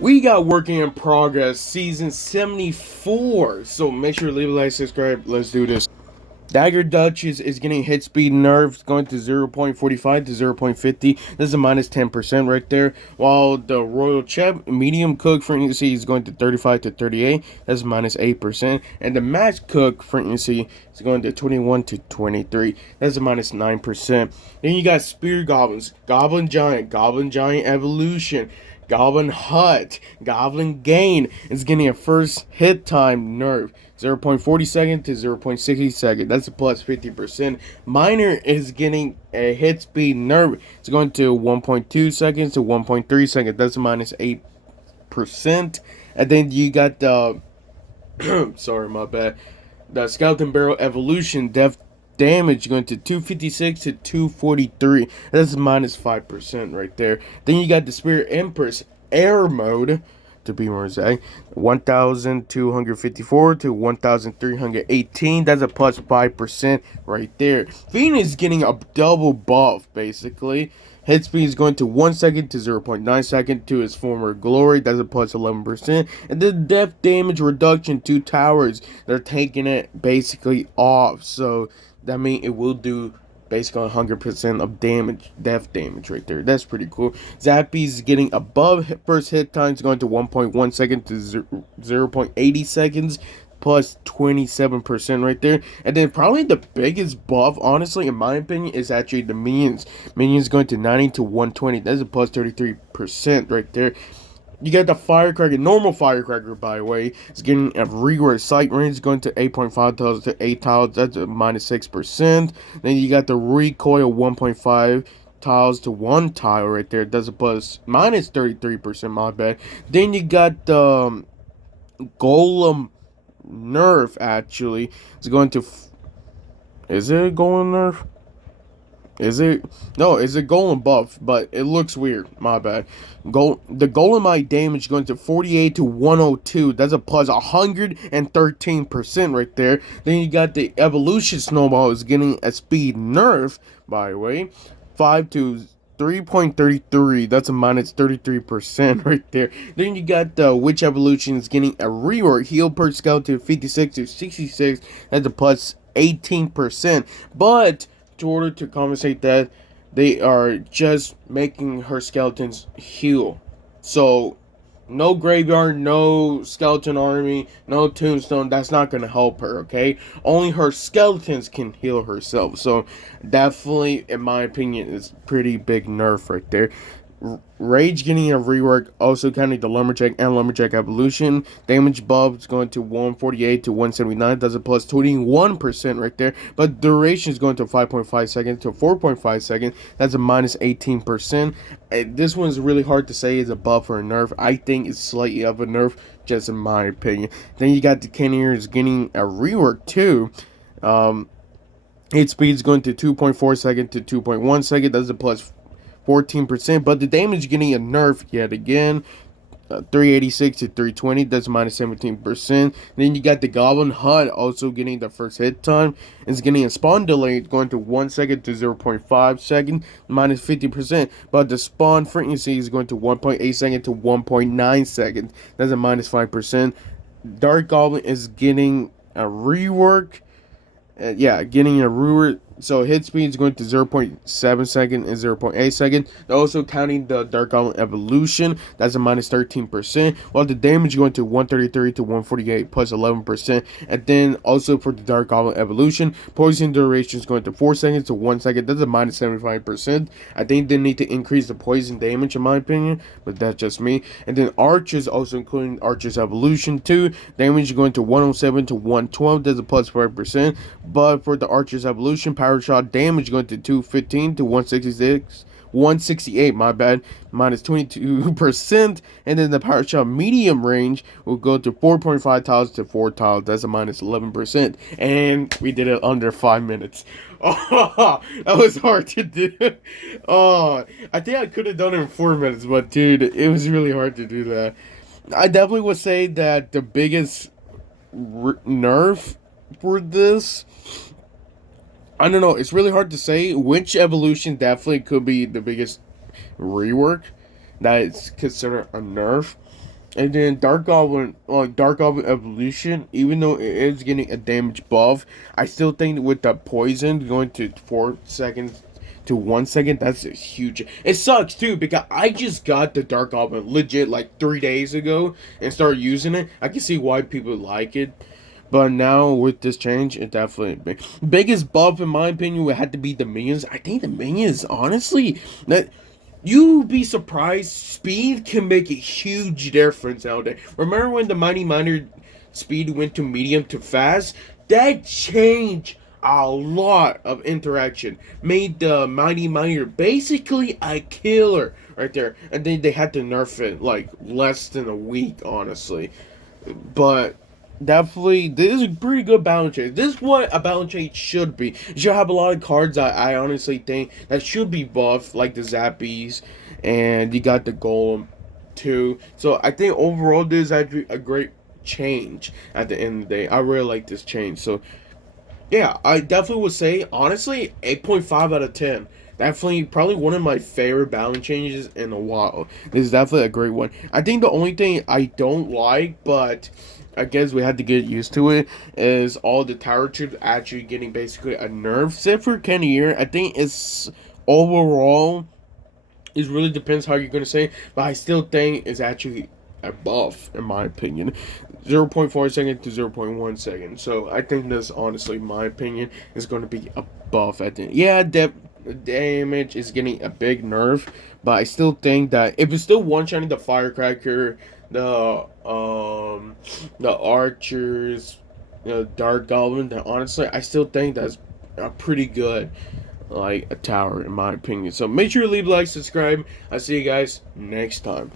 We got Working in Progress season 74. So make sure to leave a like, subscribe. Let's do this. Dagger Dutch is getting hit speed nerfed, going to 0.45 to 0.50. That's a minus 10% right there. While the Royal Chef medium cook frequency is going to 35 to 38. That's minus 8%. And the max cook frequency is going to 21 to 23. That's a minus 9%. Then you got Spear Goblins, Goblin Giant Evolution, Goblin Hut, Goblin Gain is getting a first hit time nerf. 0.40 second to 0.60 second. That's a plus 50%. Miner is getting a hit speed nerf. It's going to 1.2 seconds to 1.3 seconds. That's a minus 8%. And then you got the sorry, my bad. The Skeleton Barrel Evolution Death damage going to 256 to 243. That's minus 5% right there. Then you got the Spirit Empress Air Mode, to be more exact, 1,254 to 1,318. That's a plus 5% right there. Phoenix is getting a double buff, basically. Hit speed is going to 1 second to 0.9 second to its former glory. That's a plus 11%. And the death damage reduction to towers, they're taking it basically off. So that means it will do basically 100% of damage, death damage right there. That's pretty cool. Zappy is getting above first hit times, going to 1.1 second to 0.80 seconds, plus 27% right there. And then probably the biggest buff, honestly, in my opinion, is actually the minions. Minions going to 90 to 120. That's a plus 33% right there. You got the Firecracker, normal Firecracker, by the way. It's getting a rework sight range going to 8.5 tiles to 8 tiles. That's a minus 6%. Then you got the recoil 1.5 tiles to 1 tile right there. That's a plus minus 33%, my bad. Then you got the Golem nerf, actually. It's going to... Is it a Golem nerf? Is it? No, it's a golem buff, but it looks weird. My bad. The golemite damage going to 48 to 102. That's a plus 113% right there. Then you got the evolution snowball is getting a speed nerf, by the way. 5 to 3.33. That's a minus 33% right there. Then you got the witch evolution is getting a rework. Heal per skeleton 56 to 66. That's a plus 18%. But in order to compensate that, they are just making her skeletons heal. So no graveyard, no skeleton army, no tombstone. That's not gonna help her, okay? Only her skeletons can heal herself. So definitely, in my opinion, is pretty big nerf right there. Rage getting a rework, also counting the Lumberjack and Lumberjack Evolution. Damage buff is going to 148 to 179. That's a plus 21% right there. But duration is going to 5.5 seconds to 4.5 seconds. That's a minus 18%. This one's really hard to say is a buff or a nerf. I think it's slightly of a nerf, just in my opinion. Then you got the Cannoneers getting a rework too. Hit speed is going to 2.4 second to 2.1 second. That's a plus 14%, but the damage getting a nerf yet again. 386 to 320, that's minus 17%. Then you got the Goblin Hut also getting the first hit time. It's getting a spawn delay going to 1 second to 0.5 second, minus 50%. But the spawn frequency is going to 1.8 second to 1.9 seconds. That's a minus 5%. Dark Goblin is getting a rework. Getting a rework. So hit speed is going to 0.7 second and 0.8 second. They're also counting the Dark Golem Evolution. That's a minus 13%. While the damage is going to 133 to 148 plus 11%. And then also for the Dark Golem Evolution, poison duration is going to 4 seconds to 1 second. That's a minus 75%. I think they need to increase the poison damage in my opinion, but that's just me. And then Archers, also including Archers Evolution 2. Damage is going to 107 to 112. That's a plus 5%. But for the Archers Evolution, power shot damage going to 215 to 168, my bad, minus 22%. And then the power shot medium range will go to 4.5 tiles to 4 tiles. That's a minus 11%. And we did it under 5 minutes. Oh, that was hard to do. Oh, I think I could have done it in 4 minutes, but dude, it was really hard to do that. I definitely would say that the biggest nerf for this, I don't know, it's really hard to say which evolution definitely could be the biggest rework. that is considered a nerf. And then Dark Goblin Evolution, even though it is getting a damage buff, I still think with the poison going to 4 seconds to 1 second, that's a huge. It sucks too because I just got the Dark Goblin legit like 3 days ago and started using it. I can see why people like it. But now with this change, it definitely biggest buff in my opinion would have to be the minions. I think the minions, honestly, that you be surprised. Speed can make a huge difference nowadays. Remember when the Mighty Miner speed went to medium to fast? That changed a lot of interaction. Made the Mighty Miner basically a killer right there. And then they had to nerf it like less than a week, honestly. But definitely, this is a pretty good balance change. This is what a balance change should be. You should have a lot of cards that I honestly think that should be buffed, like the Zappies, and you got the Golem too. So I think overall this is actually a great change at the end of the day. I really like this change. So yeah, I definitely would say honestly 8.5 out of 10. Definitely, probably one of my favorite balance changes in a while. This is definitely a great one. I think the only thing I don't like, but I guess we had to get used to it, is all the tower troops actually getting basically a nerf. Except for Kenny, I think it's overall, it really depends how you're gonna say it, but I still think it's actually a buff in my opinion. 0.4 second to 0.1 second. So I think this honestly, my opinion, is going to be a buff at the end. Yeah, damage is getting a big nerf, but I still think that if it's still one-shotting the Firecracker, the archers, Dark Goblin, then honestly I still think that's a pretty good like a tower in my opinion. So make sure to leave a like, subscribe. I'll see you guys next time.